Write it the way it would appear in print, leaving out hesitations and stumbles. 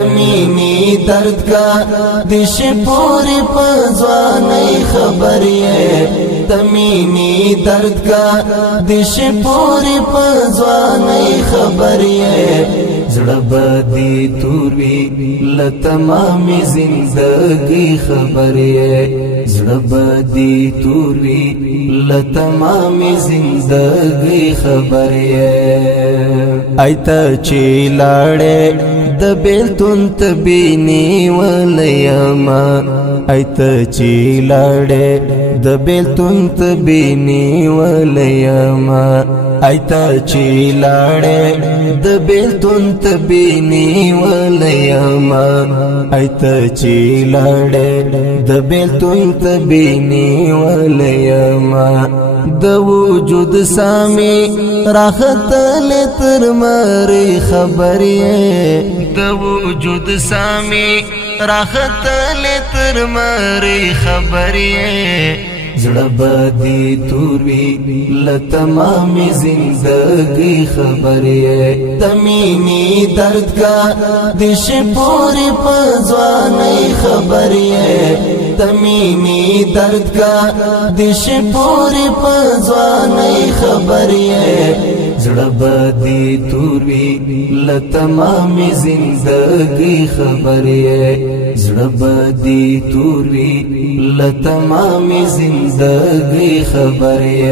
مینی درد کا دش پوری پزوانی خبری تمینی درد کا دش پوری پزوانی خبری زړبدی توروی لتمام زندگی خبری زړبدی توروی لتمام زندگی خبری ایتا چی لاړې د بیلتون تبینی ولیما ایتا چی لاړې د بیلتون تبینی ولیما ایتا چی لاړې د بیلتون تبینی ولیما ایتا چی لاړې د بیلتون تبینی ولیما د وجود سامي راحت لتر مری خبري د وجود سامي راحت لتر مری خبري زړبدی توروی لتمام زندگی خبری تمینی درد کا دش پوری پزوانی خبری تمینی درد کا دش پوری پزوانی خبری زړبدی توروی لتمام زندگی خبری زړبدی توروی لتمام زندگی خبری